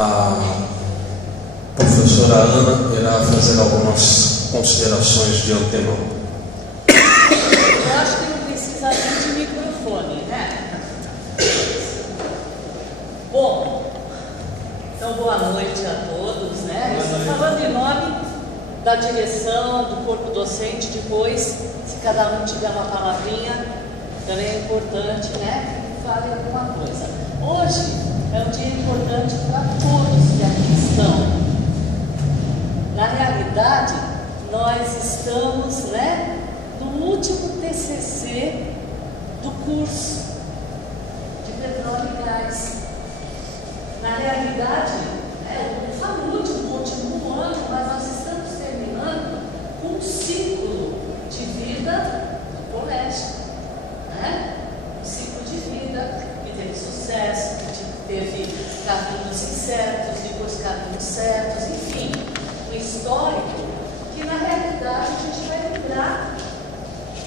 A professora Ana irá fazer algumas considerações de antemão. Eu acho que não precisa nem de microfone, né? Bom, então boa noite a todos, né? Eu estou falando em nome da direção, do corpo docente. Depois, se cada um tiver uma palavrinha, também é importante, né? Que fale alguma coisa. Hoje é um dia importante para todos que aqui estão. Na realidade, nós estamos, né, no último TCC do curso de petróleo e gás. Na realidade, eu falo no último ano, mas nós estamos terminando com um ciclo de vida do colégio, né? Um ciclo de vida que teve sucesso, que teve caminhos incertos, depois caminhos certos, enfim, um histórico que na realidade a gente vai lembrar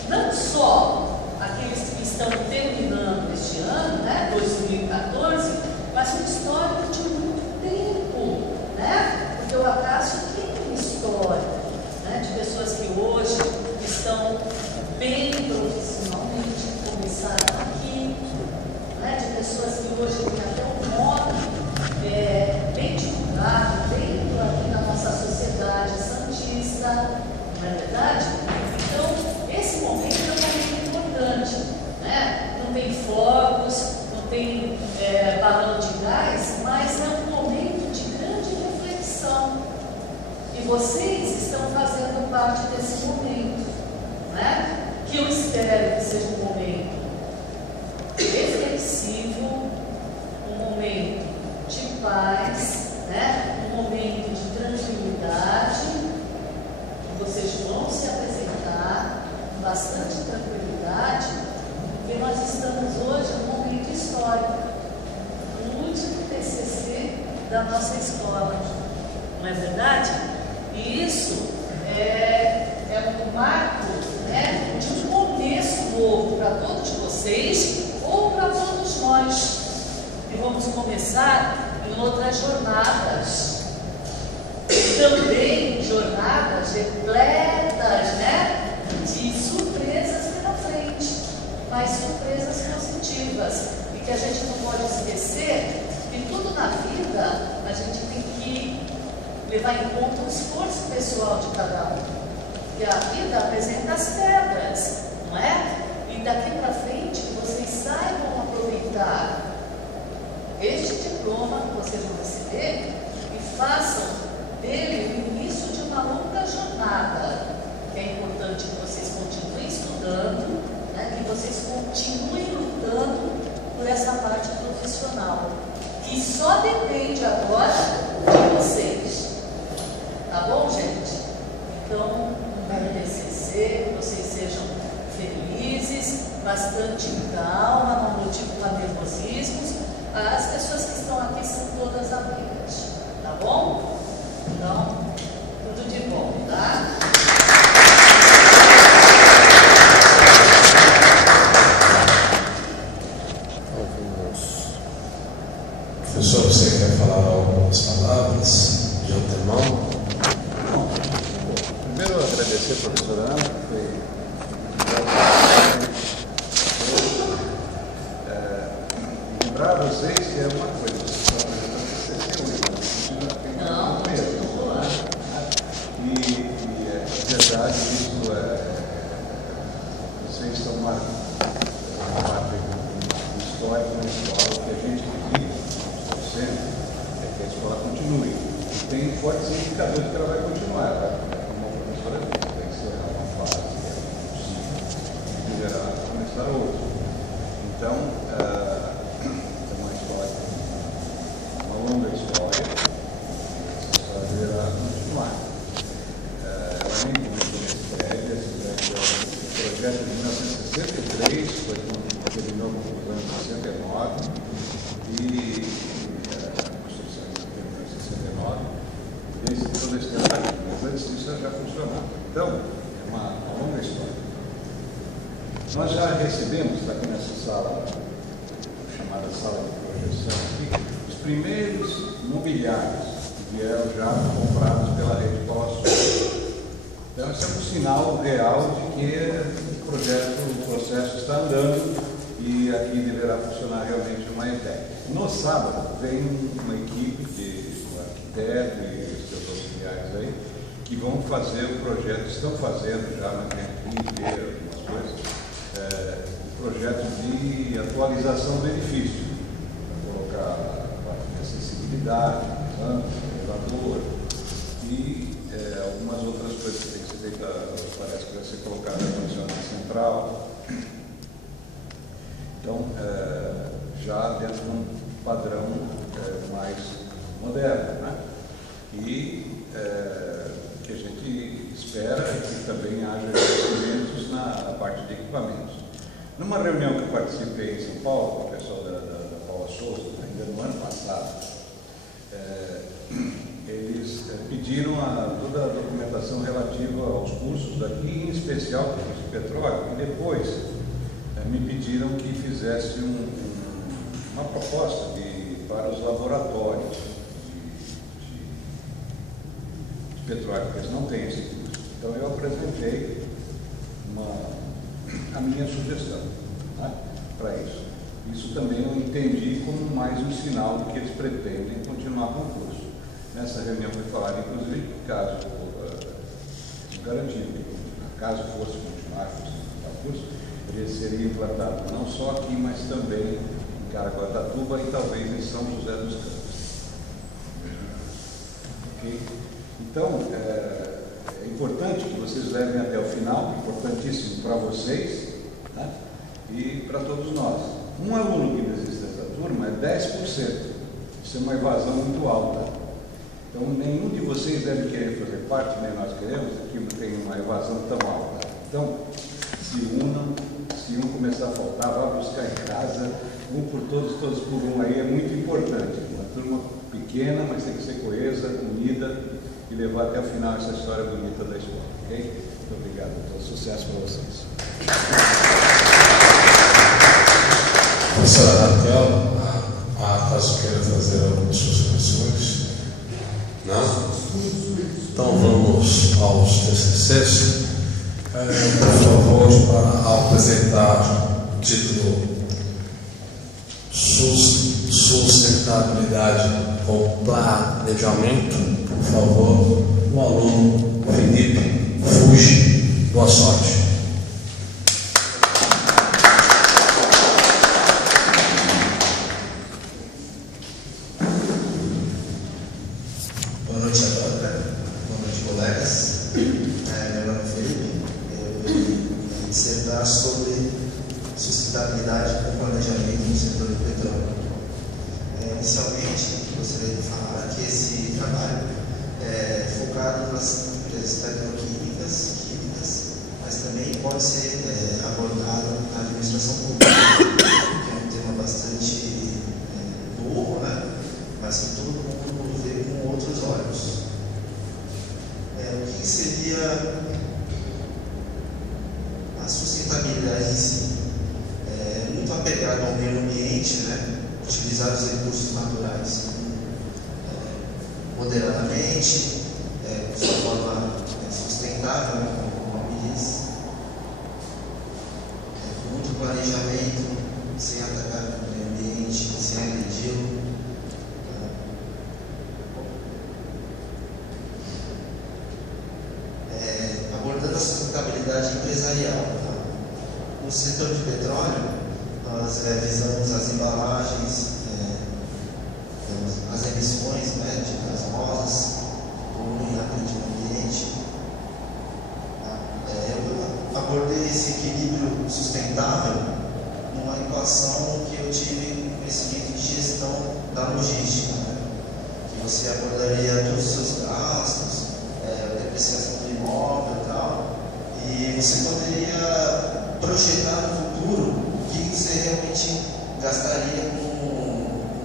não só aqueles que estão terminando este ano, né, 2014, mas um histórico de muito tempo, né? Porque o acaso tem uma história, né, de pessoas que hoje estão bem profissionalmente, começaram aqui, né, de pessoas que hoje têm até um nome bem divulgado dentro aqui da nossa sociedade santista, não é verdade? Então, esse momento é um momento importante, né? Não tem fogos, não tem balão de gás, mas é um momento de grande reflexão. E vocês estão fazendo parte desse momento, né? Que eu espero que seja um momento reflexivo, um momento de paz, né? Um momento de tranquilidade, que vocês vão se apresentar com bastante tranquilidade, porque nós estamos hoje num momento histórico, no último TCC da nossa escola, não é verdade? E isso é um marco, né, de um começo novo para todos vocês ou para todos nós. E vamos começar em outras jornadas, também jornadas repletas, né, de surpresas pela frente, mas surpresas positivas, e que a gente não pode esquecer que tudo na vida a gente tem que levar em conta o esforço pessoal de cada um, porque a vida apresenta as pedras, não é? E daqui para frente que vocês saibam aproveitar este diploma que vocês vão receber e façam dele o início de uma longa jornada. É importante que vocês continuem estudando, né, que vocês continuem lutando por essa parte profissional, que só depende agora de vocês. Tá bom, gente? Então, um bom TCC, que vocês sejam felizes, bastante calma, não motivam nervosismos. As pessoas que estão aqui são todas amigas, tá bom? Então, tudo de bom, tá? Professor, você quer falar algumas palavras de antemão? Primeiro, agradecer a professora Ana, que foi lembrar a vocês que é uma coisa, vocês estão apresentando TCC hoje, Não, e é verdade, isso vocês estão marcando uma parte do histórico na escola, que a gente vive sempre, é que a escola continue. E tem fortes indicadores que ela vai continuar, tá? Como a professora disse, tem que ser uma fase, e liberar para começar outra. Então, é uma história, uma longa história, essa história irá continuar. Ela nem começou nesse prédio, esse projeto de 1963, foi quando terminou com os anos 69, e a construção terminou em 69, desde todo esse tempo, mas antes disso já funcionava. Então, é uma longa história. Nós já recebemos aqui nessa sala, chamada sala de projeção, aqui, os primeiros mobiliários milhares que vieram já comprados pela rede Paula Souza. Então, esse é um sinal real de que o processo está andando e aqui deverá funcionar realmente uma ideia. No sábado, vem uma equipe de arquitetos e seus auxiliares aí, que vão fazer o projeto, estão fazendo já na aqui, ver algumas coisas, o projeto de atualização do edifício, para colocar a parte de acessibilidade, elevador e algumas outras coisas que tem que ser feitas, parece que vai ser colocada a funcionamento central. Então, já dentro de um padrão mais moderno, né? E que a gente espera que também haja investimentos na parte de equipamentos. Numa reunião que eu participei em São Paulo, com o pessoal da Paula Souza, ainda no ano passado, eles pediram toda a documentação relativa aos cursos daqui, em especial para o curso de petróleo, e depois me pediram que fizesse uma proposta para os laboratórios de petróleo, porque eles não têm esse curso. Então eu apresentei a minha sugestão, né, para isso. Isso também eu entendi como mais um sinal de que eles pretendem continuar com o curso. Nessa reunião foi falado, inclusive, que caso garantido que, caso fosse continuar o curso, ele seria implantado não só aqui, mas também em Caraguatatuba e talvez em São José dos Campos. Okay? Então, é importante que vocês levem até o final, importantíssimo para vocês, né? E para todos nós. Um aluno que desiste dessa turma é 10%. Isso é uma evasão muito alta. Então, nenhum de vocês deve querer fazer parte, nem nós queremos, que tem uma evasão tão alta. Então, se unam, se um começar a faltar, vá buscar em casa, um por todos, todos por um aí, é muito importante. Uma turma pequena, mas tem que ser coesa, unida e levar até o final essa história bonita da escola, ok? Muito obrigado, então, sucesso para vocês. Professora Raquel, caso queira fazer algumas suas. Não? Então vamos aos TCCs. Por favor, para apresentar o título Sustentabilidade com Planejamento, por favor, o aluno Felipe Fuji. Boa sorte. Boa noite a todos, boa noite, colegas. Meu nome é Felipe. Eu vou dissertar sobre sustentabilidade com planejamento no setor do petróleo. Inicialmente, gostaria de falar que esse trabalho é focado nas empresas petroquímicas, mas também pode ser abordado na administração pública, que é um tema bastante novo, né? Mas que todo mundo vê com outros olhos. O que seria a sustentabilidade em si? Muito apegado ao meio ambiente, né? Utilizar os recursos naturais moderadamente, de forma sustentável, como o nome diz, com muito planejamento, sem atacar o meio ambiente, sem agredi-lo. Abordando a sustentabilidade empresarial. No setor de petróleo, nós visamos as embalagens, as emissões, né, de gasosas, poluem a meio ambiente. Eu abordei esse equilíbrio sustentável numa equação que eu tive com conhecimento de gestão da logística, né, que você abordaria todos os seus gastos, depreciação do imóvel e tal, e você poderia projetar no futuro o que você realmente gastaria com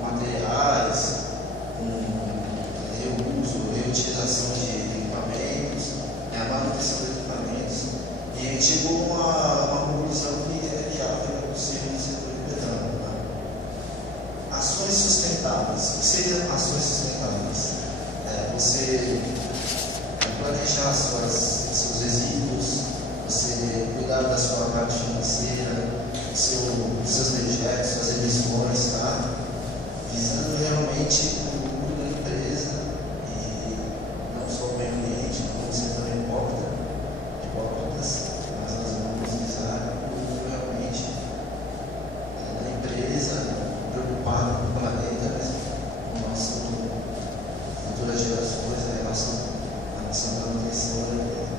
materiais, com reuso, reutilização de equipamentos, a manutenção de equipamentos, e a gente chegou a uma conclusão que é viável e possível no setor de petróleo. Ações sustentáveis. O que seriam ações sustentáveis? futuras gerações, a nossa manutenção da empresa.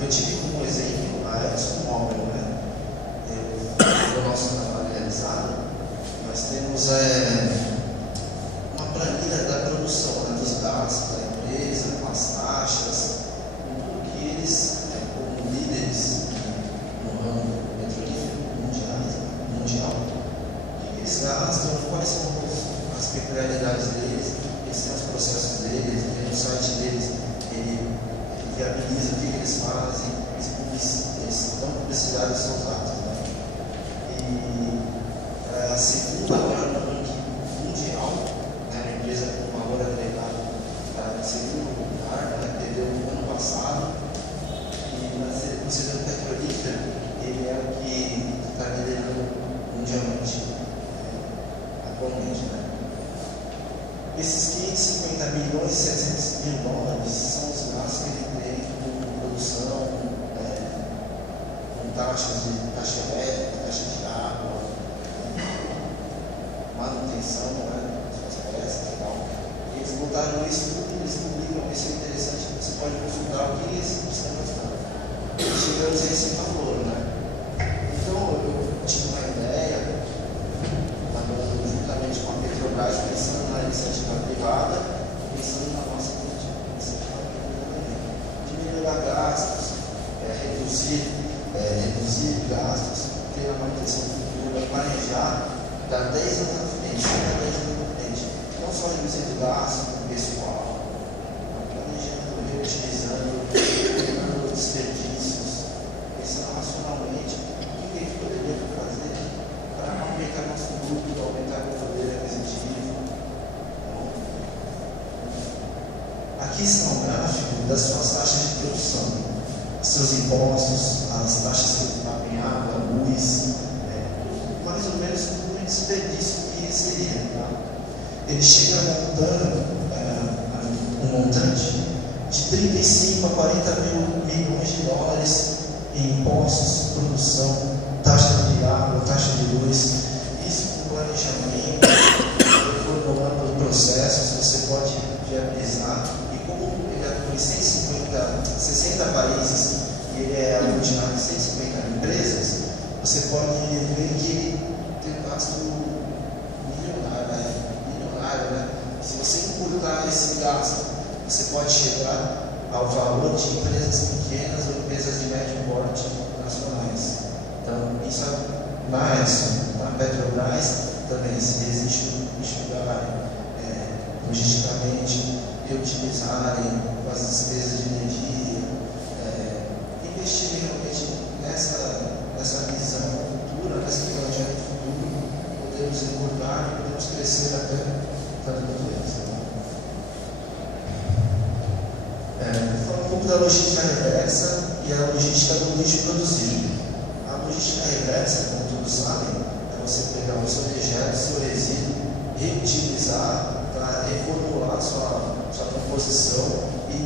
Eu tive como exemplo a ExxonMobil, né? O nosso trabalho realizado, nós temos uma planilha da produção, né, dos gastos da empresa, com as taxas, com tudo que eles, como líderes no ramo petrolífero mundial, eles gastam, quais são as peculiaridades deles, eles têm os processos deles, no site deles ele viabiliza o que eles fazem, eles dão publicidade aos seus atos. Né? E a segunda agora no ranking mundial, né, uma empresa com valor agregado para segundo lugar, né, perdeu no ano passado, e no setor petrolífero ele é o que está liderando mundialmente, atualmente. Né? Esses 550 milhões e 700 mil dólares são os gastos que ele tem com produção, com taxa elétrica, taxa de água, manutenção, suas peças e tal. Eles botaram isso tudo, eles publicam, isso é interessante, você pode consultar o que esse sistema está. Chegamos a esse valor, né? Então eu tive uma ideia, juntamente com a Petrobras, pensando na iniciativa privada, pensando na nossa iniciativa privada, de melhorar gastos, reduzir gastos, ter uma manutenção futura, planejar, dar 10 anos à frente, 10 anos à frente, não só reduzindo gastos com o pessoal, planejando, reutilizando, eliminando desperdícios, pensando racionalmente o que a gente poderia fazer para aumentar nosso lucro, aumentar o poder aquisitivo. Aqui está um gráfico das suas taxas de produção, seus impostos, as taxas que pagam em água, luz, mais ou menos o desperdício que seria. Tá? Ele chega montando um montante de 35 a 40 milhões de dólares em impostos, produção, taxa de água, taxa de luz. Isso com planejamento, reformulando processos, você pode viabilizar. E como ele atua em 60 países e ele é aglutinado em 150 empresas, você pode ver que ele tem um gasto milionário, né? Se você encurtar esse gasto, você pode chegar ao valor de empresas pequenas ou empresas de médio porte nacionais. Então, isso na Petrobras também, se eles estudarem logisticamente, reutilizarem as despesas de energia, investirem realmente nessa visão futura, nesse projeto futuro, podemos encurtar e podemos crescer até muito isso. Vou falar um pouco da logística reversa e a logística do lixo produzido. A logística reversa, como todos sabem, é você pegar o seu dejeto, o seu resíduo, reutilizar para reformular sua composição e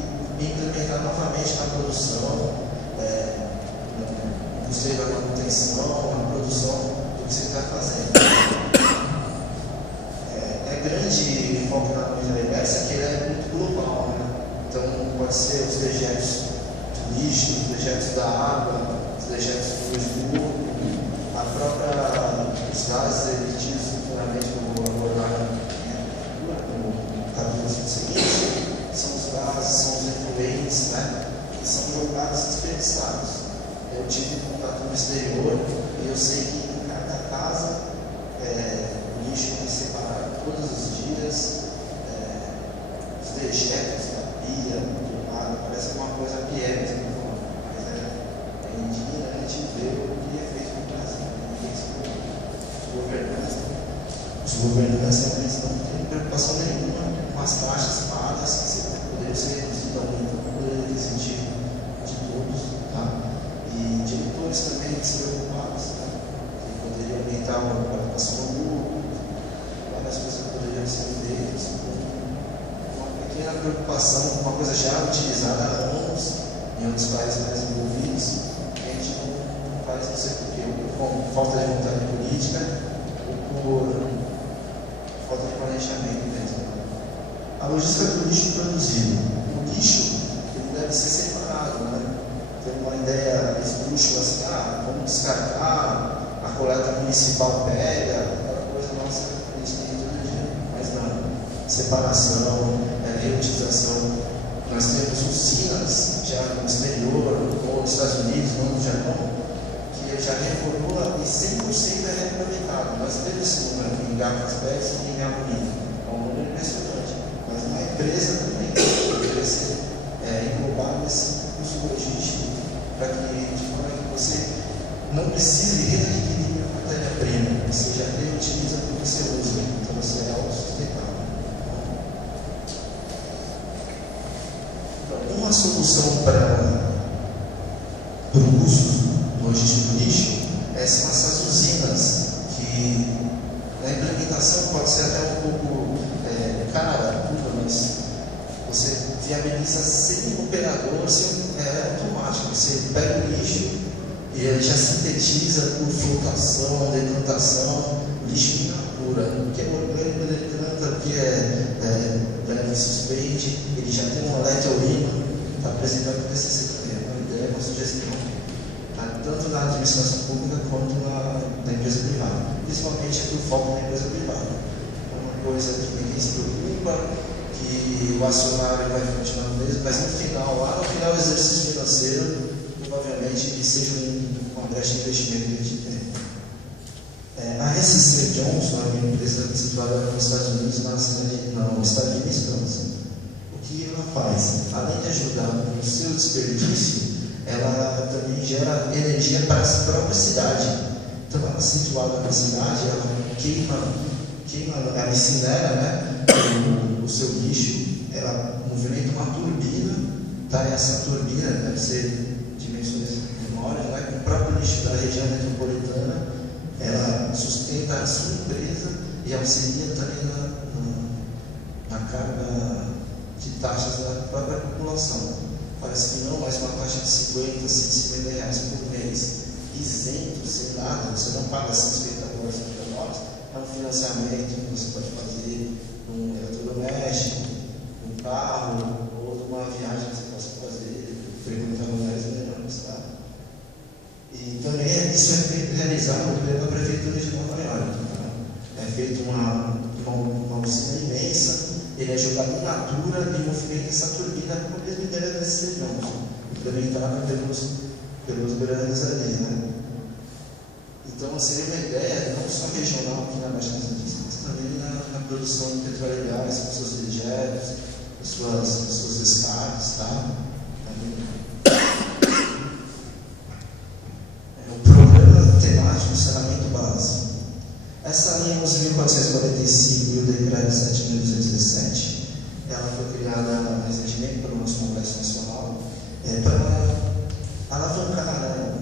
implementar novamente na produção, indústria da manutenção, na produção do que você está fazendo. Grande foco na logística reversa que ele é muito global, né? Então pode ser os dejetos do lixo, os dejetos da água, os dejetos do esgoto, os gases emitidos futuramente como abordado no capítulo seguinte, são os gases, são os efluentes, né? Que são jogados desperdiçados. Eu tive contato no exterior e eu sei que em cada casa o lixo é separado todos os dias, os dejetos da pia, do lado, parece uma coisa piegas, mas é indignante ver o que é feito no Brasil. Os governantes não têm preocupação nenhuma com as taxas pagas que poderiam ser reduzidas ao poder aquisitivo de todos, tá? E diretores também despreocupados, tá? Que poderiam aumentar a participação do lucro, várias coisas que poderiam ser feitas, uma pequena preocupação com uma coisa já utilizada há anos em outros países mais envolvidos, que a gente não faz, não sei porquê, ou por falta de vontade política, ou por falta de planejamento mesmo. A logística do lixo produzido. O lixo, ele deve ser separado, né? Tem uma ideia esdrúxula assim, vamos descartar, a coleta municipal pega, aquela coisa nossa que a gente tem todo dia. Mas não. Separação, reutilização. Nós temos usinas já no exterior, ou nos Estados Unidos, no Japão, que já reformula e 100% é reaproveitado. Nós temos esse número em garrafas PET e em alumínio. É um número impressionante. Mas uma empresa também deveria ser englobada nesse custo logístico, para que, de forma que você não precise readquirir a matéria-prima, você já reutiliza o que você usa, então você é autossustentável. Então, uma solução para o uso logístico do lixo são essas usinas, que na implementação pode ser até um pouco cara, mas você viabiliza sem operador, automático. Você pega o lixo e ele já sintetiza por flotação, decantação, lixo in natura. O que é orgânico, ele decanta, o que é leve suspende, ele já tem um eletroímã, está apresentando o PCC também. É uma ideia, uma sugestão, tanto na administração pública quanto na empresa privada. Principalmente aqui o foco na empresa privada. É uma coisa que ninguém se preocupa, que o acionário vai continuar mesmo, mas no final do exercício financeiro, provavelmente seja uma brecha de investimento que a gente tem. A SC Johnson é uma empresa situada nos Estados Unidos, no estado de Wisconsin. O que ela faz? Além de ajudar no seu desperdício, ela também gera energia para a própria cidade. Então, ela situada na cidade, ela ela incinera, né, o seu lixo, ela movimenta uma turbina, tá? Essa turbina deve ser dimensões menores, né? Com o próprio lixo da região metropolitana, ela sustenta a sua empresa e auxilia também na carga de taxas da própria população. Parece que não, mas uma taxa de 50, 150 reais por mês, isento, sem nada, você não paga 150 dólares, é um financiamento que você pode fazer num eletrodoméstico, num carro, ou numa viagem que você possa fazer, frequentar lugares melhores, tá? E também isso é realizado pela Prefeitura de Nova York. Tá? É feita uma usina imensa, ele é jogado in natura e movimenta essa turbina com a mesma ideia desses leilões, implementada pelos grandes ali, né? Então, seria uma ideia não só regional aqui na Baixada Santista, mas também na produção de petróleo e gás, com seus dejetos, com seus descartes, tá? O programa temático de saneamento básico. Essa lei 11.445 e o decreto 7.217, ela foi criada recentemente pelo nosso Congresso Nacional para alavancar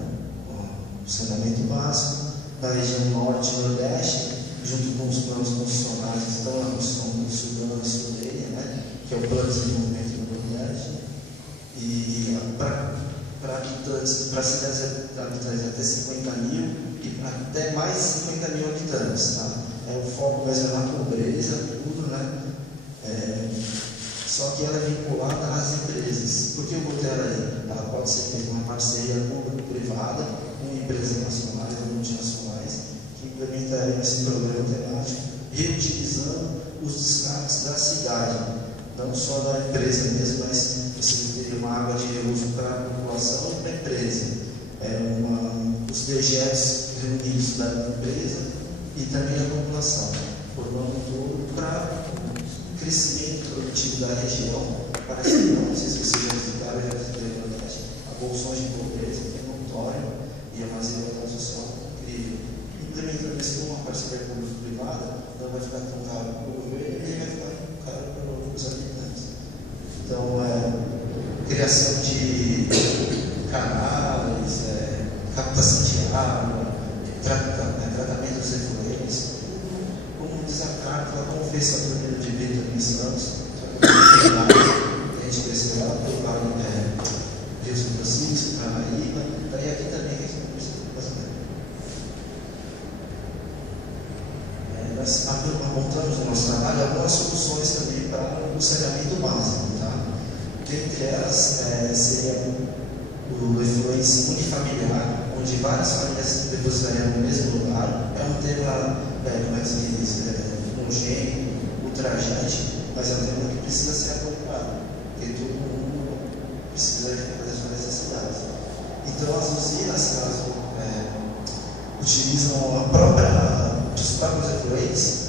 o saneamento básico da região norte e nordeste, junto com os planos constitucionais que estão na Constituição do Sudão e Sudênia, né, que é o Plano de Desenvolvimento do Nordeste, e para cidades habitantes até 50 mil e até mais 50 mil habitantes. Tá? O foco vai ser na pobreza, tudo, né? Só que ela é vinculada às empresas. Por que eu botei ela aí? Ela pode ser feita uma parceria público-privada com empresas nacionais ou multinacionais que implementariam esse programa temático, reutilizando os descartes da cidade, não só da empresa mesmo, mas você ter uma água de reuso para a população e para a empresa. Os dejetos reunidos da empresa e também a população, formando todo para o crescimento produtivo da região. Parece que não sei se vocês já visitaram, já visitaram o Nordeste, a bolsões de pobreza, que é notório, e a desigualdade social incrível. Implementando isso com uma parceria público-privada, não vai ficar tão caro para o governo e vai ficar caro para os habitantes. Então, criação de canais, captação de água, tratamento dos efluentes, como diz a carta, como fez a primeira de Brito em Santos, a gente cresceu lá pelo Rio São Francisco, Paranaíba, daí aqui também a gente precisa fazer. Nós apontamos no nosso nosso trabalho algumas soluções também para o saneamento básico. Tá? Dentre elas, seria o efluente unifamiliar, onde várias famílias depositariam no mesmo lugar. É um tema, como é que se diz, homogêneo, ultrajante, mas é um tema que precisa ser acompanhado, porque todo mundo precisa fazer suas necessidades. Então, as usinas, elas utilizam os próprios efluentes,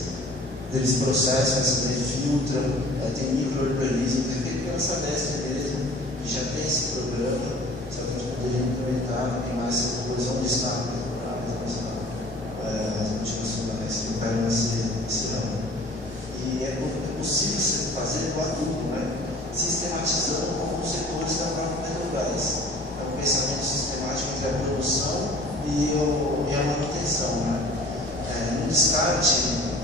eles processam, filtram, tem microorganismos, que é feito pela Sabesp mesmo, que já tem esse programa, só que nós poderíamos implementar, tem mais coisa onde está as multinacionais que operam nesse ramo. E é possível fazer o adulto, né? Sistematizando alguns setores da própria Petrobras. É um pensamento sistemático entre a produção e a manutenção. Né? No descarte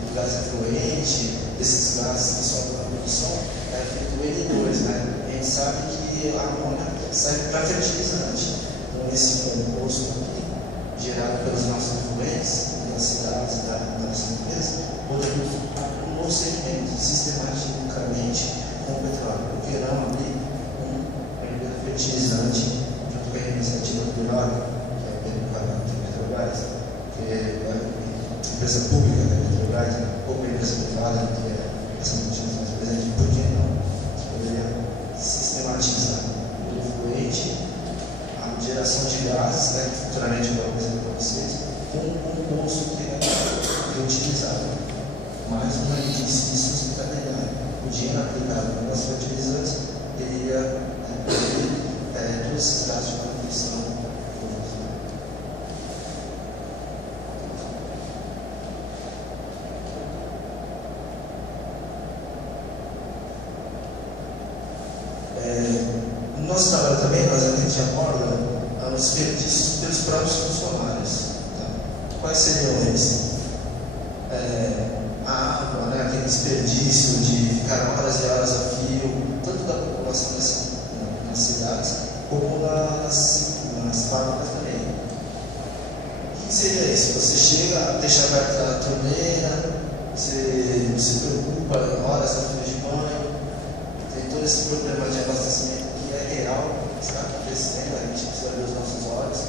do gás efluente, desses gases que sobem na produção, é feito o N2. Né? A gente sabe que a amônia serve para fertilizante. Então, esse composto aqui, gerado pelos nossos efluentes, das cidades, da nossa empresa, podemos ocupar um novo segmento sistematicamente com o petróleo. Por que não abrir um fertilizante junto com a iniciativa privada, que é a Petrobras, que é a empresa pública da Petrobras, ou a empresa privada, que é essa multinacional presente? Por que não? Você poderia sistematizar o efluente, a geração de gases, né, que futuramente eu vou apresentar para vocês, com um composto que é reutilizado. Mais uma indício de sustentabilidade. O dinheiro aplicado nos fertilizantes teria todos esses gastos de manutenção. No nosso trabalho também, a gente aborda os desperdícios pelos próprios funcionários. Tá? Quais seriam eles? A água, né? Aquele desperdício de ficar horas e horas a fio, tanto da população nas cidades, como nas fábricas também. O que seria isso? Você chega, deixa aberta a torneira, você se preocupa em horas a fio de banho, tem todo esse problema de abastecimento que é real, está acontecendo, a gente precisa ver os nossos olhos.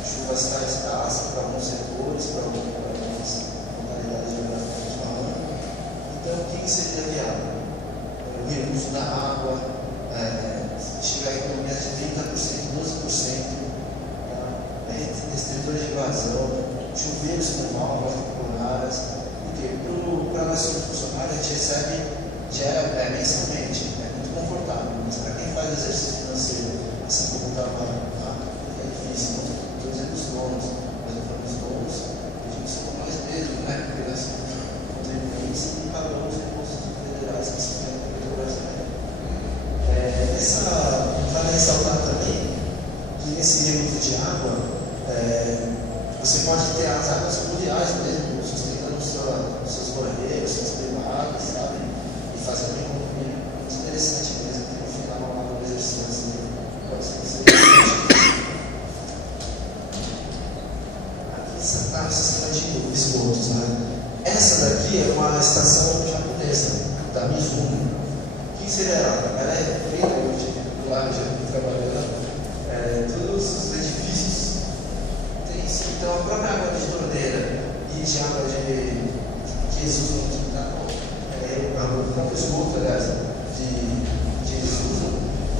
A chuva está escassa para alguns setores, para algumas localidades geográficas falando. Então, o que seria viável? O reuso da água, chegar a economia de 30%, 12%, restritores de vazão, chuveiros com válvulas populares. Porque para nós funcionários, a gente recebe mensalmente, é muito confortável, mas para quem faz exercício financeiro, assim como o trabalho, é difícil. Não estou dizendo os donos, mas eu falo dos donos, a gente somos nós mesmos, né? Porque nós somos contribuintes e pagamos os impostos federais que se fazem pelo brasileiro. Vale ressaltar também que nesse reuso de água, você pode ter as águas pluviais mesmo, sustentando os seus banheiros, suas privadas, sabe? E fazendo uma economia muito interessante mesmo, que no final uma aula de exercício assim, pode ser interessante. Aqui está o sistema de esgotos, né? Essa daqui é uma estação japonesa, da Mizuno. O que seria ela? Ela é feita hoje, lá já trabalhando, todos os edifícios têm isso. Então a própria água de torneira e de água que eles usam no quintal, o próprio esgoto, aliás, de eles usam,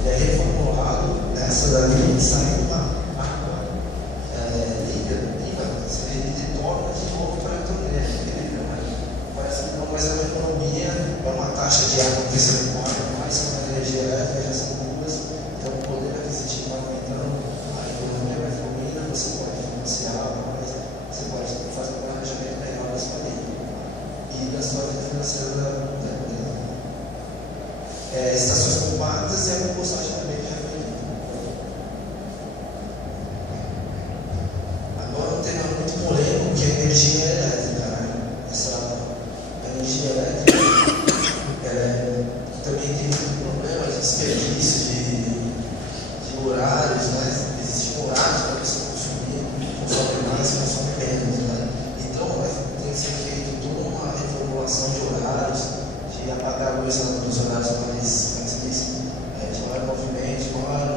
é reformulado nessa daqui e sai uma água limpa, ele torna de novo para a torneira. Parece que não, mas é uma economia, é uma taxa de água que você não paga mais, é uma energia elétrica, já são duas, então o poder aquisitivo vai aumentando, a economia vai fluindo, você pode financiar mais, você pode fazer um planejamento melhor das famílias e das famílias financeiras da empresa. Estações compactas e a compostagem também já foi feita. Agora um tema muito polêmico que é a energia elétrica. Né? Essa energia elétrica também tem muito problema de desperdício de horários, né? Existem horários para a pessoa consumir, consome mais, consome menos. Né? Então tem que ser feita toda uma reformulação programação de horários, de apagar a luz nos horários mais, como se diz, de maior movimento, de maior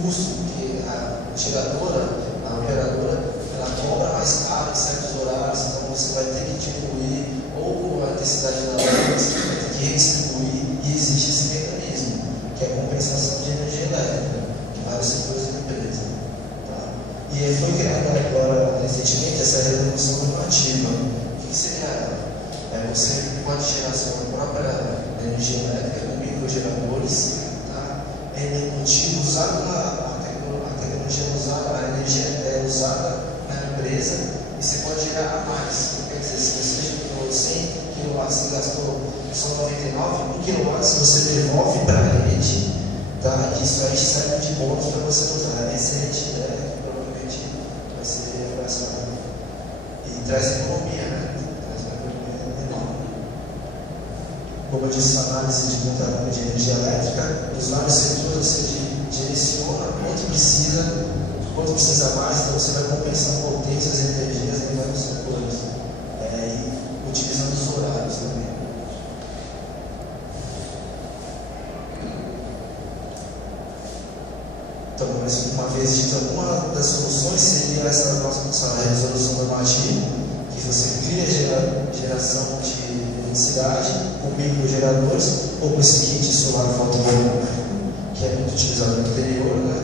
custo, porque a geradora, a operadora, ela cobra mais caro em certos horários, então você vai ter que diminuir ou a intensidade da luz, você vai ter que redistribuir, e existe esse mecanismo, que é a compensação de energia elétrica, de vários setores da empresa. Tá? E foi criada agora, recentemente, essa revolução normativa. O que seria ela? Você pode gerar sua própria energia elétrica com microgeradores, tá? Usando a tecnologia usada, a energia é usada na empresa, e você pode gerar a mais. Quer dizer, se você gerou 100 kW e gastou só 99, 1 kW você devolve para a rede, tá? Isso aí serve de bônus para você usar. É excelente ideia, que provavelmente vai ser abraçada. E traz economia, né? Como eu disse, análise de contato de energia elétrica, nos vários setores você direciona quanto precisa mais, então você vai compensar potências e energias em vários setores, e utilizando os horários também. Então, mais uma vez dito, uma das soluções seria essa nossa resolução normativa, que você cria geração de eletricidade com microgeradores ou com esse kit solar fotovoltaico, que é muito utilizado no interior, né?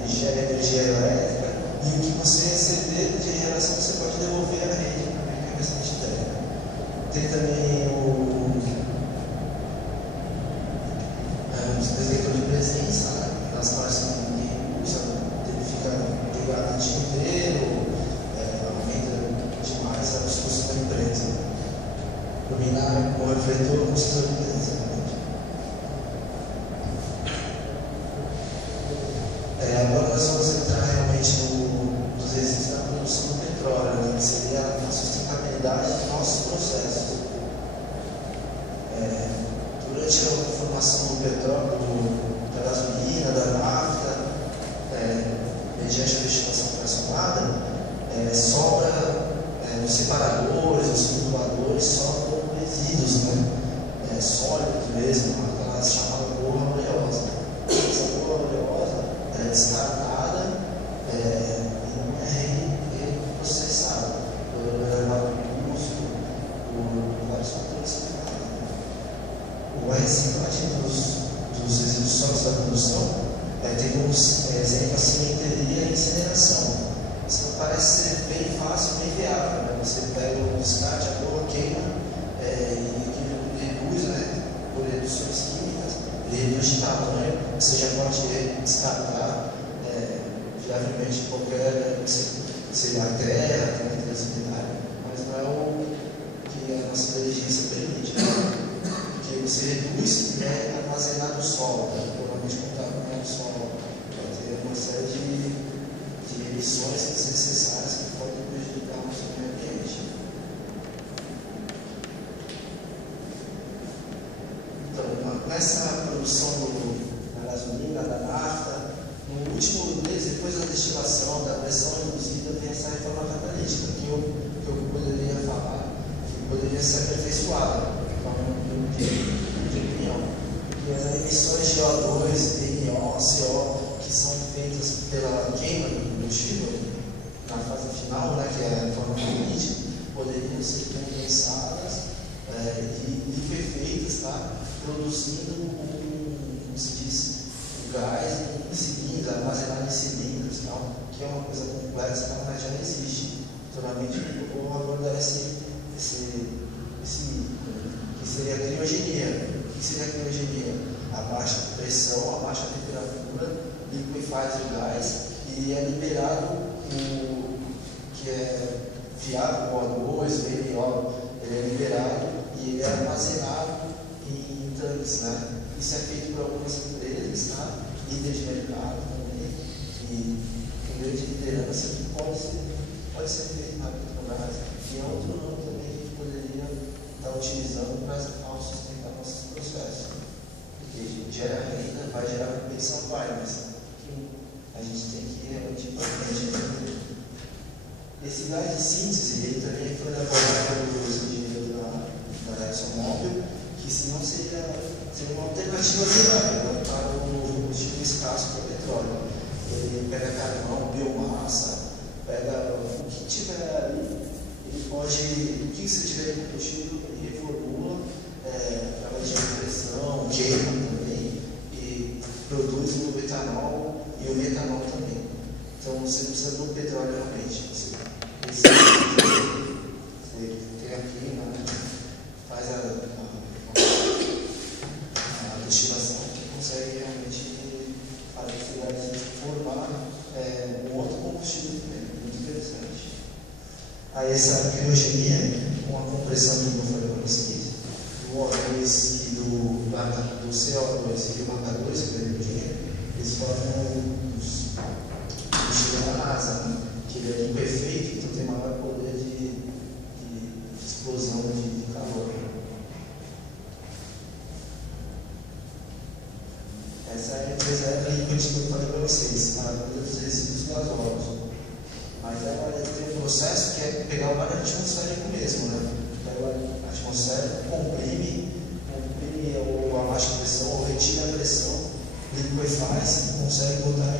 Ele gera energia elétrica, e o que você receber de geração você pode devolver à rede, também, que é bastante ideia. Tem também os detectores de presença, né? Nas partes que ninguém usa, ele fica ligado o dia inteiro, aumenta demais os custos da empresa. Iluminar com refletor com sensor de presença. Agora nós vamos entrar realmente nos resíduos da produção do petróleo, né, que seria a sustentabilidade dos nossos processos. Durante a formação do petróleo, da gasolina, da nafta, mediante a destilação fracionada, sobra nos separadores, nos filtradores, sobram resíduos, né? Sólidos mesmo, aquela chamada borra oleosa. Essa borra oleosa é descartada e não é reprocessada por elevado custo, por vários fatores que falam. A reciclagem dos resíduos sólidos da produção tem como exemplo a cimenteria e a incineração. Isso parece ser bem fácil, bem viável, né? Você pega o descarte, a borra, queima, e reduz, né? Por reduções químicas, ele reduz de tamanho, você já pode descartar viavelmente qualquer, seja a terra, a eletricidade, mas não é o que a nossa inteligência permite, né? Porque você reduz e é armazenado no solo, né? Provavelmente contaminado no solo, vai ter uma série de emissões desnecessárias que podem prejudicar o nosso meio ambiente. Então, nessa produção da gasolina, da nafta, no último mês, depois da destilação, da pressão induzida, vem essa reforma catalítica, que eu poderia falar que poderia ser aperfeiçoada, de opinião. E as emissões de O2, NO, CO, que são feitas pela queima do combustível na fase final, né, que é a forma política, poderiam ser compensadas e liquefeitas, tá, produzindo como se diz, o gás em cilindros, armazenado em cilindros, tal, que é uma coisa complexa, mas já existe. Futuramente eu vou abordar esse que seria a criogenia. O que seria a criogenia? A baixa pressão, a baixa temperatura, liquefaz o gás e é liberado o que é viável, o O2, o NO, ele é liberado e ele é armazenado em tanques, né? Isso é feito por algumas empresas, tá? Líderes de mercado também, e com grande liderança, que pode ser feito na Petrobras, e é outro nome também que a gente poderia estar utilizando para sustentar nossos processos. Porque gera renda, vai gerar competição, mas a gente tem que realmente entender. Esse gás de síntese, ele também foi elaborado pelos alternativa viável para o combustível escasso para o petróleo. Ele pega carvão, biomassa, pega o que tiver ali, ele pode, o que você tiver de combustível, ele reformula através de compressão, queima também, e produz o etanol e o metanol também. Então você não precisa do petróleo realmente. Você tem aqui, né, faz a destilação que consegue realmente fazer a cidade formar um outro combustível também, muito interessante. Aí essa criogenia, com a compressão que eu falei para vocês, do O2 e do CO2 e do H2, que é o hidrogênio, eles formam os combustíveis da NASA, né? Que ele é imperfeito, então tem maior poder de explosão de calor. Essa é a empresa Liquid que eu falei para vocês, a empresa dos resíduos gasólicos. Mas ela tem um processo que é pegar o ar atmosférico mesmo, né? Então, a atmosfera comprime ou abaixa a pressão, ou retira a pressão, liquefaz, consegue botar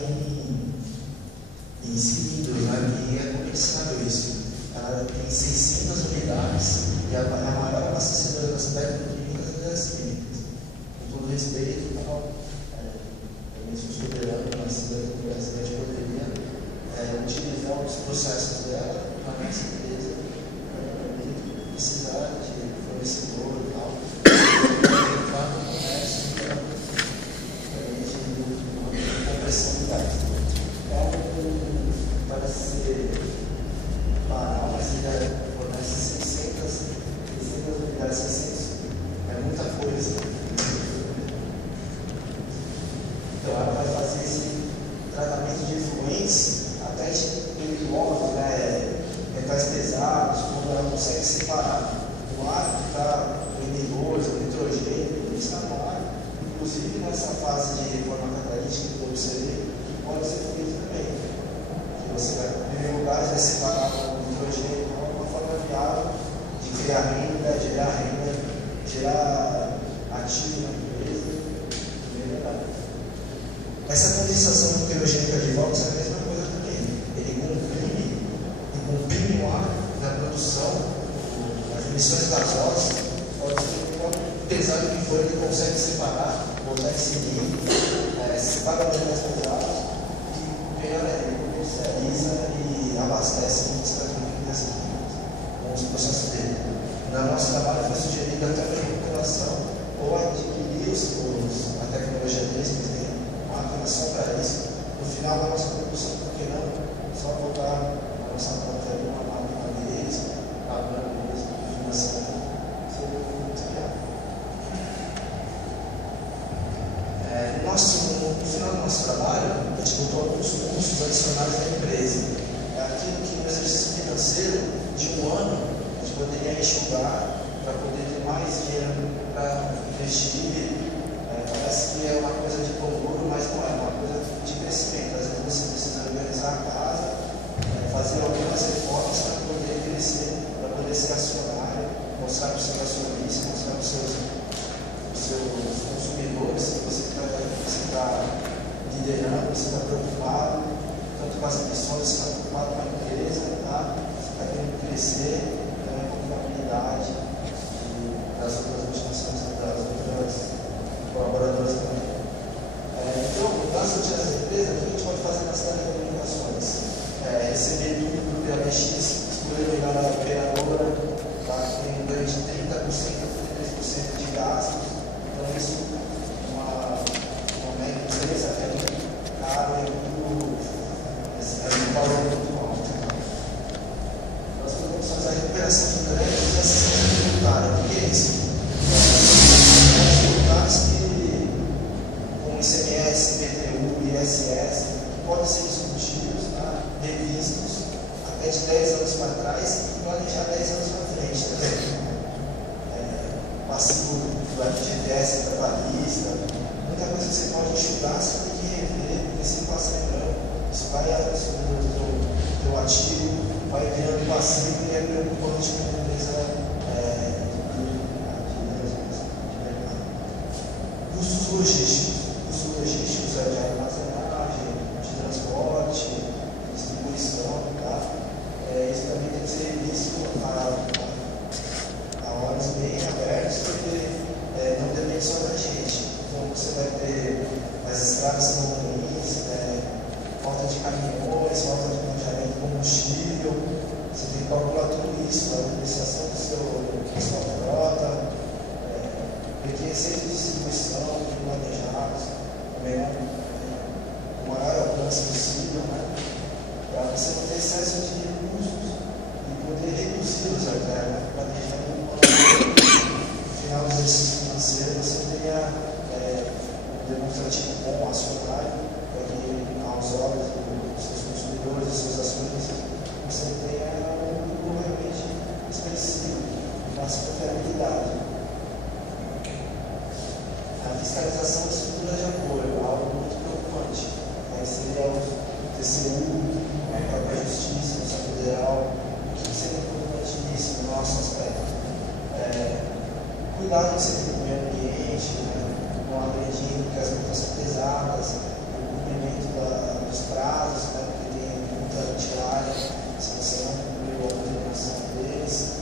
em cilindros, né? E é comerciável isso. Ela tem 600 unidades e a maior abastecedora da cidade de Minas é das químicas. Com todo respeito, eu sou soberano, mas a cidade poderia utilizar os processos dela na nossa empresa, precisar de fornecedor e tal, levar no comércio de compressão de gás. Parece ser banal, mas ele fornece 600 unidades, 600 é muita coisa. Então ela vai fazer esse tratamento de efluentes até de perigosos, metais pesados, quando ela consegue separar o ar que está venenoso, o nitrogênio, tudo está no ar, inclusive nessa fase de reforma catalítica que eu observei, que pode ser feito também. Que você vai, em primeiro lugar, vai separar o nitrogênio de uma forma viável de criar renda, gerar ativo na empresa e melhorar. Essa condensação criogênica de volta é a mesma coisa também. Ele comprime o ar na produção, as emissões gasosas, pode ser quanto pesado que for, ele consegue separar, botar em cilindro, separa metais pesados e ele comercializa e abastece muitas categorias com os processos dele. No nosso trabalho foi sugerido até a recuperação ou adquirir a tecnologia deles, que tem máquinas só para isso. No final da nossa produção, por que não? Só botar a nossa plataforma uma máquina deles, pagando eles, financiando, seria muito viável. No final do nosso trabalho, a gente botou alguns custos adicionais da empresa. Aquilo que no exercício financeiro de um ano, a gente poderia enxugar para poder ter mais dinheiro para investir. Parece que é uma coisa de pão duro, mas não é uma coisa de crescimento. Às vezes você precisa organizar a casa, fazer algumas reformas para poder crescer, para poder ser acionário, mostrar para os seus acionistas, mostrar para os seus consumidores que você está liderando, você está preocupado, tanto com as emissões, você está preocupado com a empresa, tá? Você está querendo crescer, também com a comunidade das outras multinacionais, das outras colaboradores também. Então, nas rotinas da empresa, o que a gente pode fazer nas telecomunicações? Receber tudo propriamente excluir melhor a operadora, tá? Que tem um ganho de 30% a 33% de gastos. Então, isso uma média empresa é muito caro, é um valor muito alto. Nós podemos fazer a recuperação de crédito e assistência tributária. O que é isso? Que com ICMS, IPTU, ISS, podem ser discutidos, tá? Revistos até de 10 anos para trás e planejar 10 anos para frente também. Passivo do FGTS trabalhista, muita coisa que você pode enxugar, você tem que rever, porque se passa lembrando, isso vai absorver o teu ativo, vai virando passivo e é preocupante para a empresa. Custos custos logísticos de armazenagem, de transporte, distribuição, tá? Isso também tem que ser visto a horas bem abertas, porque não depende só da gente. Então você vai ter as estradas não ruins, falta de caminhões, falta de planejamento de combustível. Você tem que calcular tudo isso na administração da sua frota, requisitos de distribuição, planejados, o maior alcance possível, né? Para você não ter excesso de recursos e poder reduzi-los até, né? Planejando no final do exercício financeiro, você tenha um demonstrativo bom, acionário, para que as obras dos seus consumidores, das suas ações, você tenha um lucro realmente expressivo, máxima confiabilidade. A fiscalização de estruturas de apoio, algo muito preocupante. Aí seria o TCU, a própria Justiça, a Justiça Federal. O que seria importante nisso, no nosso aspecto? Cuidado que você tem com o meio ambiente, não agredindo que as multas são pesadas, o cumprimento dos prazos, porque tem multa diária, se você não cumpriu a determinação deles,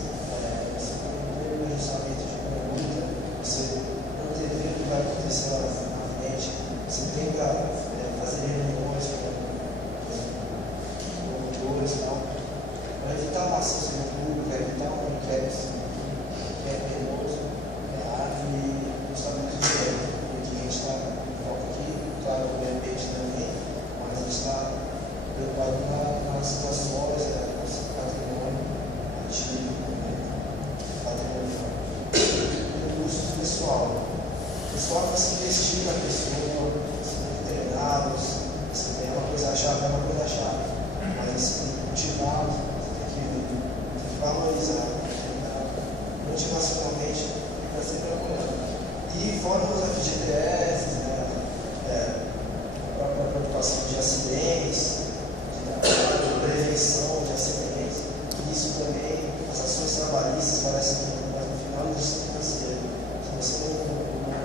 você não cumpriu o ajustamento de conduta, você antever o que vai acontecer lá na frente, você tenta fazer reuniões com os promotores e tal, para evitar uma ação civil pública, evitar um inquérito penoso, e justamente o direito, porque a gente está aqui, claro, o meio ambiente também, mas a gente está preocupado nas situações, nosso patrimônio ativo, patrimônio recursos pessoal. Pessoal que se investir na pessoa, você tem que treiná-los, você tem uma coisa-chave, mas você tem que cultivá-los, você tem que valorizar, motivacionalmente, para sempre apoiando. E fora os FGTS, a própria preocupação de acidentes, de prevenção de acidentes, isso também, as ações trabalhistas parecem que no final do exercício financeiro, se você não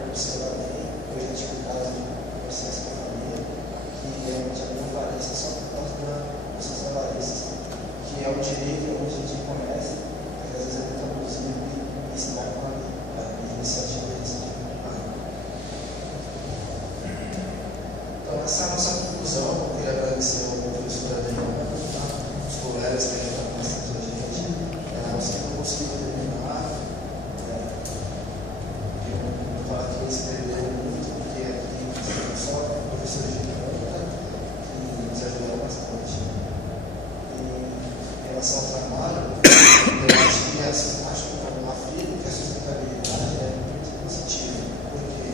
observar bem, eu já tive caso de processo com a família, que realmente não aparece só por causa das ações trabalhistas, que é o direito que a gente conhece, mas às vezes é muito abusivo e está com a iniciativa deles. Então, essa é a nossa conclusão. Eu queria agradecer ao professor Adriano, os colegas que já estão passando a gente. Nós não conseguimos terminar. Eu falo que eles perderam muito, porque aqui só professores de conta que nos ajudaram bastante. E em relação ao trabalho, eu acho que a afirmo que a sustentabilidade é muito positiva, porque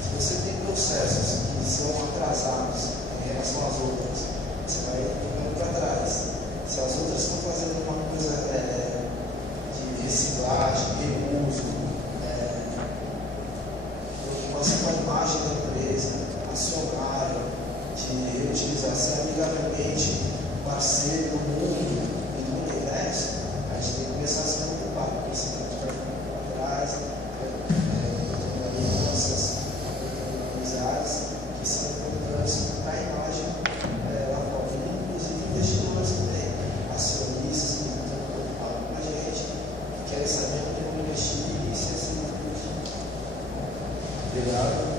se você tem processos que são atrasados em relação às outras, você vai ficando para trás. Se as outras estão fazendo uma coisa de reciclagem, reuso, preocupação com a imagem da empresa, acionário, de reutilizar, ser amigavelmente parceiro do mundo e do universo, a gente tem que começar a se preocupar, porque se a gente vai ficando para trás, alianças, amizades que são importantes para a imagem lá fora, inclusive investidores também, acionistas que estão preocupados com a gente, que querem saber onde vão investir e se assim não investir. Obrigado.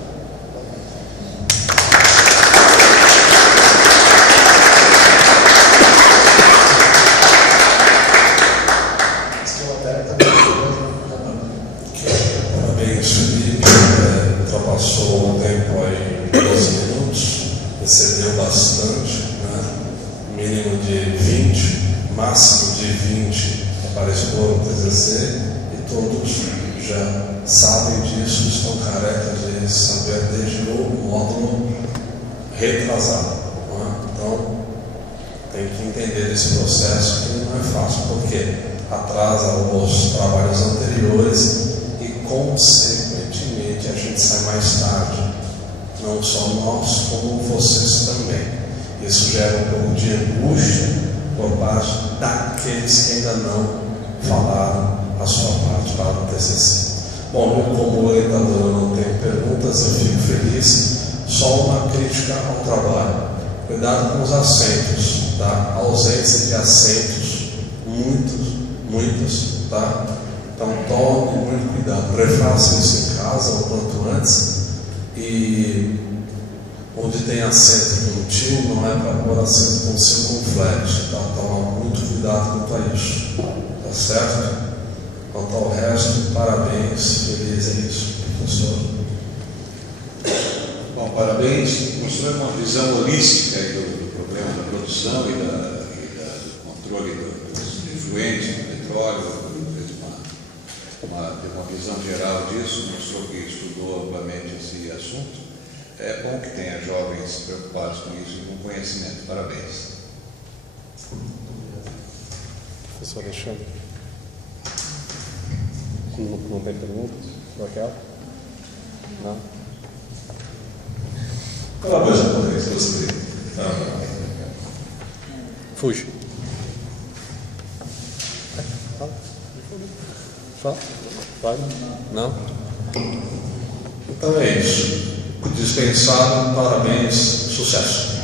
Parabéns, Felipe. Ultrapassou o tempo aí 12 minutos, excedeu bastante, né? Mínimo de 20, máximo de 20 apareceu no TCC e todos já sabem disso, estão carecas de saber desde o módulo retrasado. Né? Então, tem que entender esse processo que não é fácil, porque atrasa os trabalhos anteriores e, consequentemente, a gente sai mais tarde. Não só nós, como vocês também. Isso gera um pouco de angústia por parte daqueles que ainda não falaram a sua parte lá no TCC. Bom, eu como orientador não tenho perguntas, eu fico feliz. Só uma crítica ao trabalho. Cuidado com os assentos, tá? A ausência de assentos, muitos, tá? Então tome muito cuidado. Prefaça isso em casa o quanto antes. E onde tem assento contínuo, não é para pôr assento com circunflexo, tá? Toma muito cuidado quanto a isso, tá certo? Quanto ao resto, parabéns, feliz é isso, professor. Bom, parabéns. Mostrando uma visão holística aí do problema da produção e do controle dos efluentes, do petróleo, fez uma visão geral disso, mostrou que estudou amplamente esse assunto. É bom que tenha jovens preocupados com isso e com conhecimento. Parabéns. Professor Alexandre. Não tem perguntas? Raquel? Não? Fala mais japonês, gostei. Fuji. Fala. Vai. Não? Então é isso. Dispensado, parabéns, sucesso.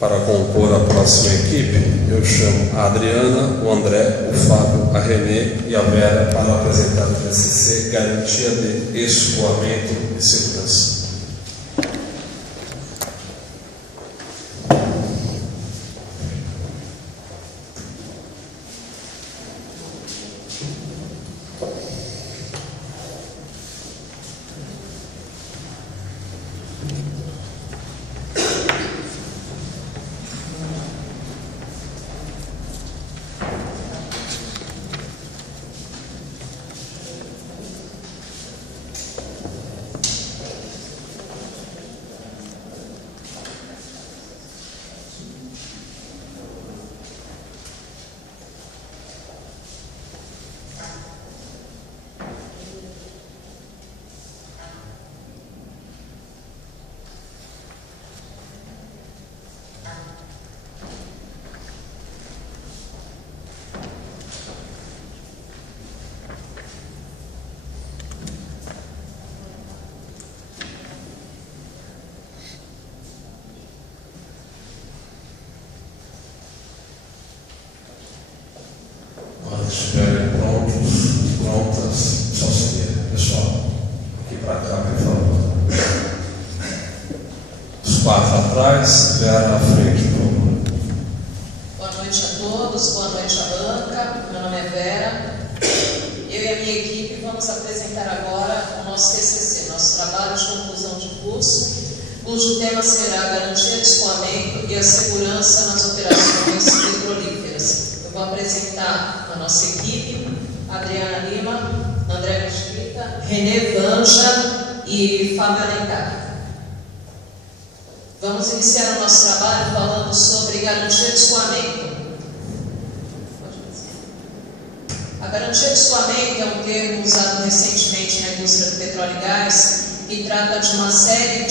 Para compor a próxima equipe, eu chamo a Adriana, o André, o Fábio, a Renê e a Vera para apresentar o TCC Garantia de Escoamento e Segurança. Estiverem prontas, só seguir. Pessoal, aqui para cá, por favor. Os quatro atrás, Vera à frente, por favor. Boa noite a todos, boa noite à banca. Meu nome é Vera. Eu e a minha equipe vamos apresentar agora o nosso TCC, nosso trabalho de conclusão de curso, cujo tema será a garantia de escoamento e a segurança nas operações petrolíferas. Eu vou apresentar a nossa equipe: Adriana Lima, André Mesquita, Renê Vanja e Fábio Alencar. Vamos iniciar o nosso trabalho falando sobre garantia de escoamento. A garantia de escoamento é um termo usado recentemente na indústria do petróleo e gás e trata de uma série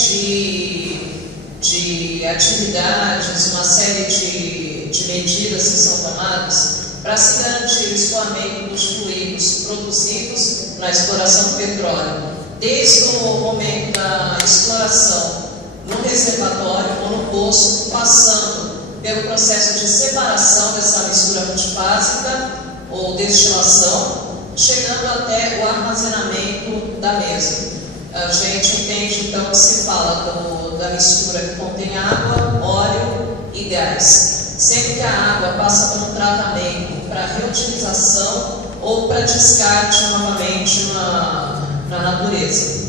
de atividades, uma série de medidas que são tomadas para se garantir o escoamento dos fluidos produzidos na exploração do petróleo, desde o momento da exploração no reservatório ou no poço, passando pelo processo de separação dessa mistura multifásica ou destilação, chegando até o armazenamento da mesma. A gente entende então que se fala da mistura que contém água, óleo e gás, sendo que a água passa por um tratamento para reutilização ou para descarte novamente na natureza.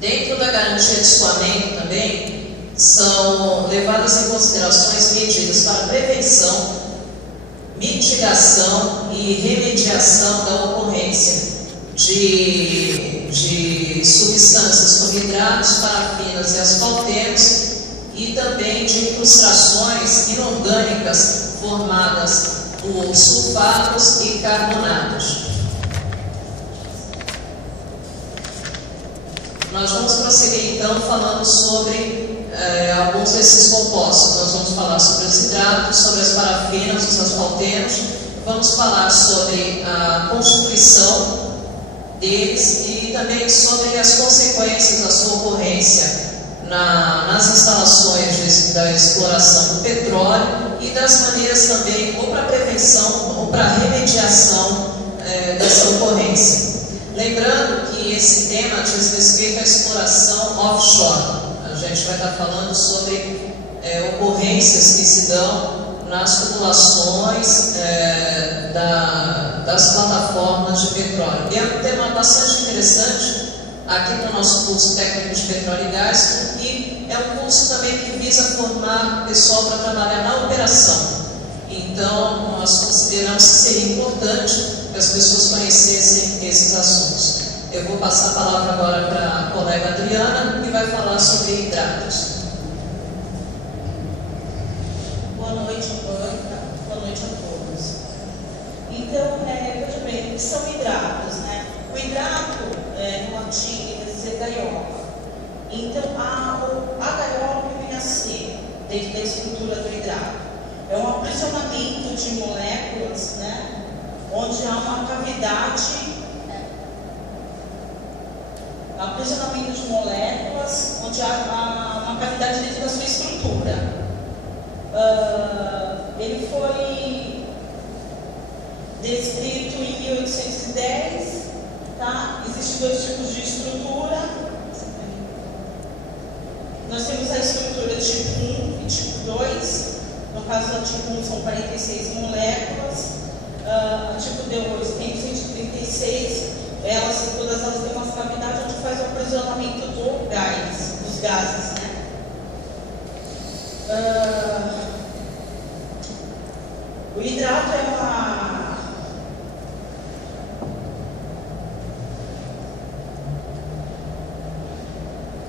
Dentro da garantia de escoamento também são levadas em considerações medidas para prevenção, mitigação e remediação da ocorrência de substâncias como hidratos, parafinas e asfaltenos e também de incrustações inorgânicas formadas por sulfatos e carbonatos. Nós vamos prosseguir então falando sobre alguns desses compostos. Nós vamos falar sobre os hidratos, sobre as parafinas, os asfaltenos, vamos falar sobre a constituição deles e também sobre as consequências da sua ocorrência nas instalações da exploração do petróleo e das maneiras também ou para prevenção ou para remediação dessa ocorrência. Lembrando que esse tema diz respeito à exploração offshore. A gente vai estar falando sobre ocorrências que se dão nas tubulações das plataformas de petróleo. E é um tema bastante interessante aqui no nosso curso técnico de petróleo e gás, porque é um curso também que visa formar pessoal para trabalhar na operação. Então, nós consideramos que seria importante que as pessoas conhecessem esses assuntos. Eu vou passar a palavra agora para a colega Adriana, que vai falar sobre hidratos. Boa noite, banca. Boa noite a todos. Então, veja bem, o que são hidratos, né? O hidrato, no latim, quer dizer gaiola. Então, a gaiola vem a ser, dentro da estrutura do hidrato, é um aprisionamento de moléculas, né? Onde há uma cavidade, aprisionamento de moléculas, onde há uma cavidade dentro da sua estrutura. Ele foi descrito em 1810, tá? Existem dois tipos de estrutura. Nós temos a estrutura tipo 1 e tipo 2. No caso da tipo 1 são 46 moléculas. A tipo 2 tem 136. Todas elas têm uma cavidade onde faz o aprisionamento do gás, dos gases, né? O hidrato é uma...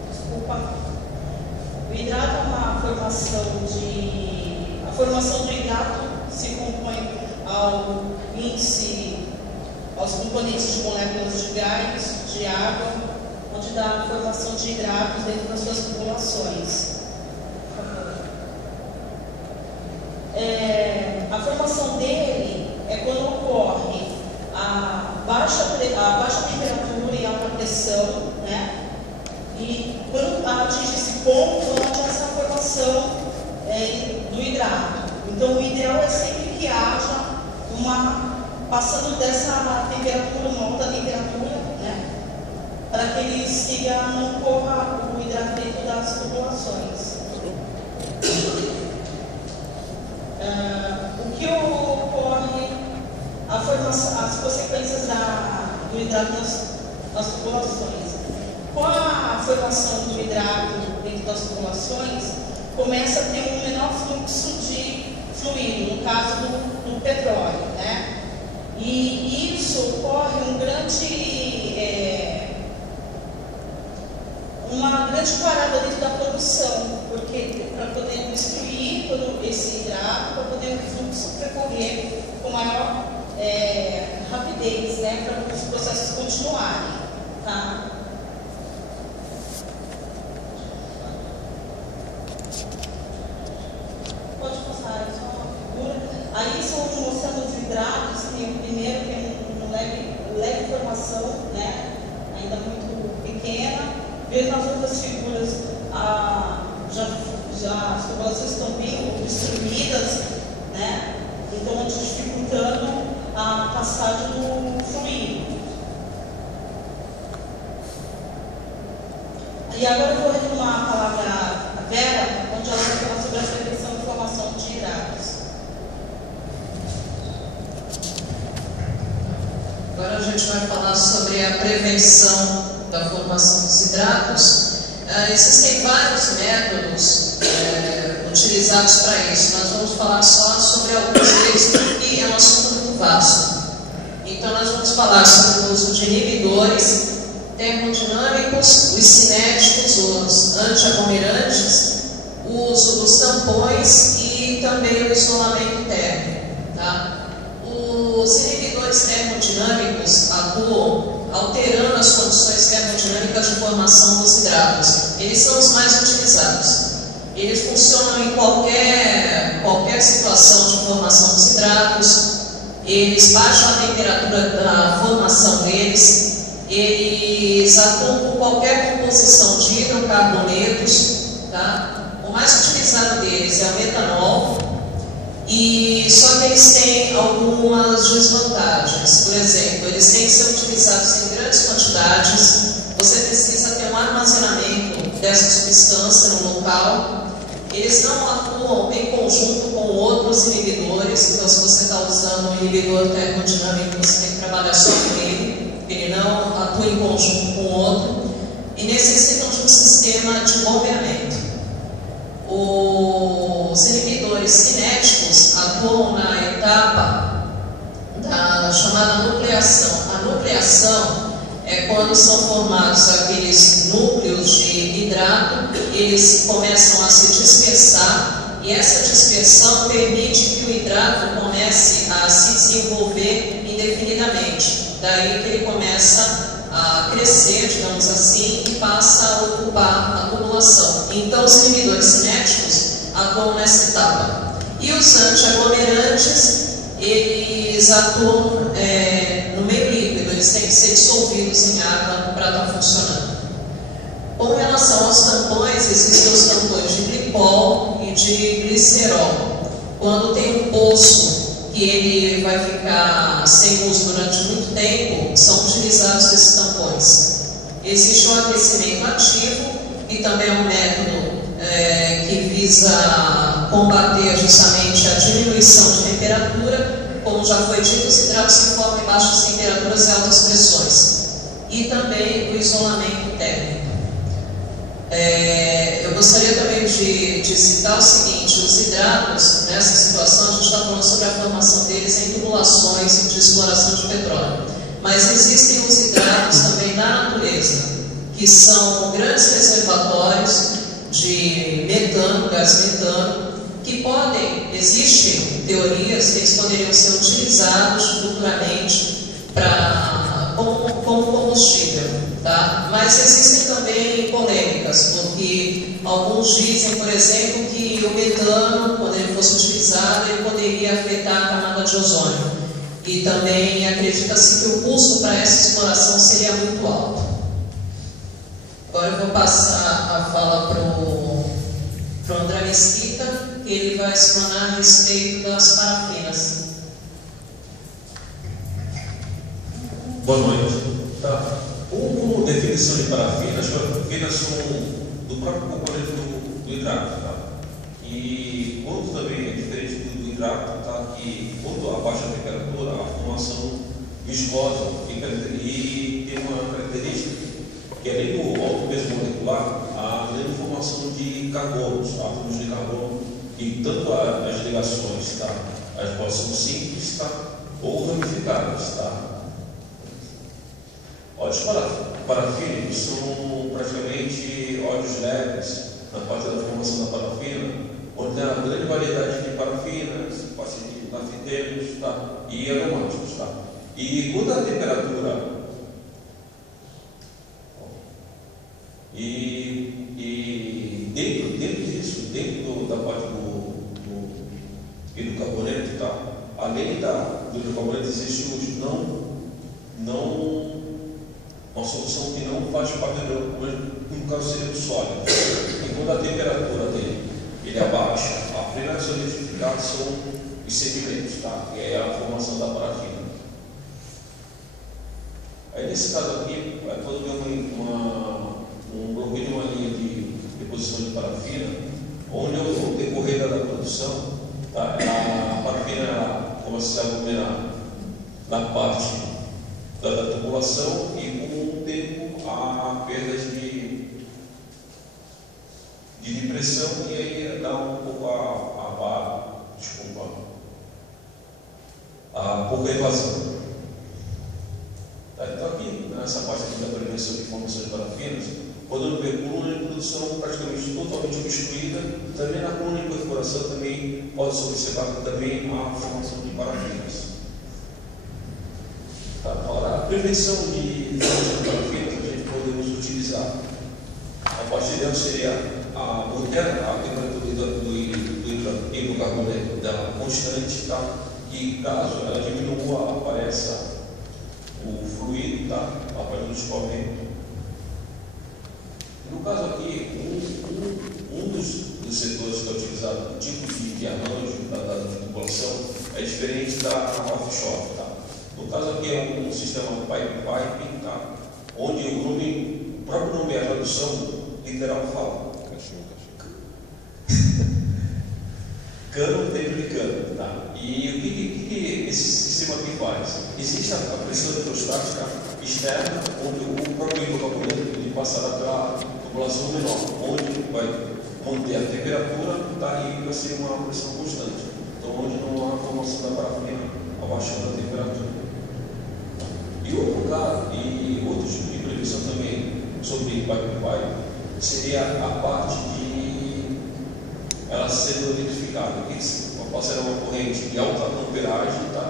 Desculpa. O hidrato é uma formação de... A formação do hidrato se compõe ao índice, aos componentes de moléculas de gás, de água, onde dá a formação de hidratos dentro das suas tubulações. A formação dele é quando ocorre a baixa temperatura e alta pressão, né? E quando atinge esse ponto, onde há essa formação do hidrato. Então, o ideal é sempre que haja passando dessa temperatura, uma alta temperatura, né? Para que ele não corra o hidrato dentro das tubulações. O que ocorre, as consequências do hidrato nas tubulações. Com a formação do hidrato dentro das tubulações, começa a ter um menor fluxo de fluido, no caso do petróleo, né? E isso ocorre uma grande parada dentro da produção, porque para poder destruir todo esse hidrato, para poder o fluxo percorrer com maior rapidez, né, para os processos continuarem, tá? Pode passar só uma figura. Aí estão mostrando os hidratos. Tem o primeiro, que é uma leve formação, né, ainda muito pequena. Vejo nas outras figuras, as tubulações estão bem destruídas, né? Então, dificultando a passagem do fluido. E agora eu vou retomar a palavra a Vera, onde ela vai falar sobre a prevenção e formação de hidratos. Agora a gente vai falar sobre a prevenção da formação dos hidratos. Existem vários métodos utilizados para isso. Nós vamos falar só sobre alguns deles, porque é um assunto muito vasto. Então, nós vamos falar sobre o uso de inibidores termodinâmicos, os cinéticos, os antiaglomerantes, o uso dos tampões e também o isolamento térmico. Tá? Os inibidores termodinâmicos atuam alterando as condições termodinâmicas de formação dos hidratos. Eles são os mais utilizados. Eles funcionam em qualquer situação de formação dos hidratos, eles baixam a temperatura da formação deles, eles atuam com qualquer composição de hidrocarbonetos, tá? O mais utilizado deles é o metanol, e só que eles têm algumas desvantagens. Por exemplo, eles têm que ser utilizados em grandes quantidades, você precisa ter um armazenamento dessa substância no local, eles não atuam em conjunto com outros inibidores, então se você está usando um inibidor termodinâmico, você tem que trabalhar só com ele, ele não atua em conjunto com o outro, e necessitam de um sistema de bombeamento. Os inibidores cinéticos atuam na etapa da chamada nucleação. A nucleação é quando são formados aqueles núcleos de hidrato, eles começam a se dispersar, e essa dispersão permite que o hidrato comece a se desenvolver indefinidamente. Daí que ele começa a crescer, digamos assim, e passa a ocupar a tubulação. Então, os inibidores cinéticos atuam nessa etapa. E os antiaglomerantes, eles atuam no meio líquido, eles têm que ser dissolvidos em água para estar funcionando. Com relação aos tampões, existem os tampões de glicol e de glicerol. Quando tem um poço que ele vai ficar sem uso durante muito tempo, são utilizados esses tampões. Existe um aquecimento ativo, e também é um método que visa combater justamente a diminuição de temperatura. Como já foi dito, os hidratos se formam em baixas temperaturas e altas pressões. E também o isolamento térmico. Eu gostaria também de citar o seguinte: os hidratos, nessa situação, a gente está falando sobre a formação deles em tubulações de exploração de petróleo. Mas existem os hidratos também na natureza, que são grandes reservatórios de metano, gás metano, que existem teorias que eles poderiam ser utilizados futuramente como combustível, tá? Mas existem também polêmicas, porque alguns dizem, por exemplo, que o metano, quando ele fosse utilizado, ele poderia afetar a camada de ozônio. E também acredita-se que o custo para essa exploração seria muito alto. Agora eu vou passar a fala para o André Mesquita, que ele vai explanar a respeito das parafinas. Boa noite. Tá. Como definição de parafinas, as parafinas são do próprio componente do hidrato. Tá? E quando também é diferente do hidrato, tá? Que quando abaixa a temperatura, a formação viscosa e tem uma característica que, além do alto peso molecular, a grande formação de carbonos, átomos de carbono, e tanto as ligações, tá? As quais são simples, tá? Ou ramificadas, tá? Óleos parafínicos são praticamente óleos leves na parte da formação da parafina, onde tem uma grande variedade de parafinas, parte de naftenos, tá? E aromáticos. Tá? E quando a temperatura e dentro disso, dentro da parte do hidrocarboneto, tá? Além do hidrocarboneto, existe uma solução que não faz parte do hidrocarboneto, no caso seria o sólido. E quando a temperatura dele ele abaixa, a primeira solidificação são os sedimentos, tá? Que é a formação da parafina. Aí nesse caso aqui, quando tem um bloqueio de uma linha de deposição de parafina, onde ao decorrer da produção, tá? A parafina começa a se aglomerar na parte da tubulação, e com o tempo há perdas de pressão, e aí dá um pouco a pouca evasão. Então aqui, nessa parte aqui da prevenção de formação de parafinas, quando vê coluna de produção praticamente totalmente obstruída, também na coluna de perfuração também pode-se observar também a formação de parafinas. Tá, agora prevenção de parafina que a gente podemos utilizar. A partir dela seria manter a temperatura do hidrocarburo dela constante, tá? E caso ela diminua, apareça o fluido, tá? A partir do escoamento. No caso aqui, um dos setores que é utilizado, o tipo de arranjo da tubulação é diferente da offshore, tá? No caso aqui é um sistema pipe, tá? Onde o próprio nome, a tradução literal fala. Cano dentro de cano, tá? E o que esse sistema aqui faz? Existe a pressão hidrostática externa, onde o próprio hidrocarburo passará pela tubulação menor, onde vai manter a temperatura, tá? E vai ser uma pressão constante. Então, onde não há formação da parafina abaixando a temperatura. E outro tipo de previsão também sobre pipe seria a parte de ela sendo identificada. Passará uma corrente de alta amperagem, tá?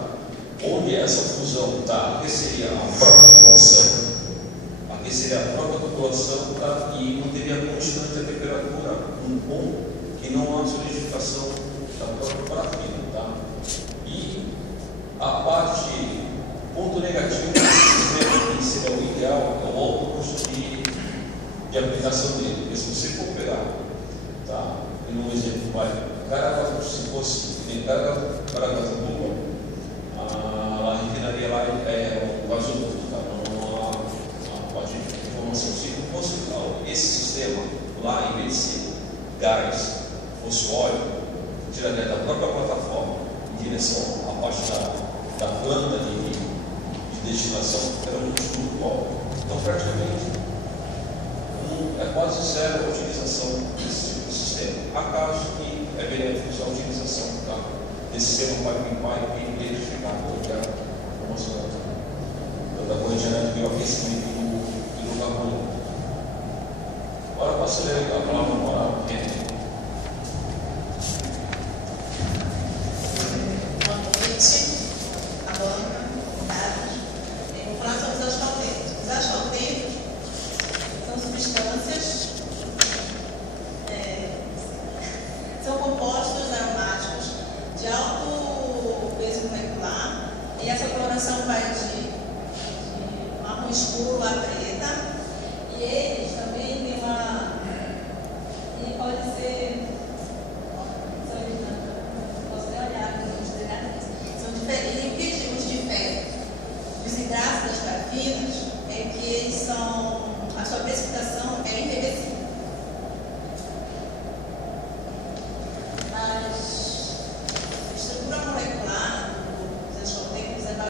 Onde essa fusão, tá? Aqui seria a própria tubulação, tá? E manteria constante a temperatura, um ponto que não há solidificação da própria parafina, tá? E a parte, ponto negativo desse sistema, que seria o ideal, é o alto custo de aplicação dele. Porque se você for pegar, tá? Um exemplo, se fosse Caraguatatuba, a refinaria lá é o gasoduto, tá? Não há a parte de informação. Se fosse esse sistema lá, em vez de ser gás, fosse óleo, tiraria da própria plataforma em direção à parte da planta de destinação, era um custo muito alto. Então, praticamente, é quase zero a utilização desse tipo de sistema. Há casos que é benéfico a utilização, tá? Desse sistema pipe identificado, que é a formação da corrente elétrica e o aquecimento do hidrocarburo. Agora passo a ler a palavra para o Henrique. Boa noite, a banca, convidados. Eu vou falar sobre os asfaltentos. Os asfaltentos são substâncias, são compostos aromáticos de alto peso molecular, e essa coloração vai de marrom escuro a preto.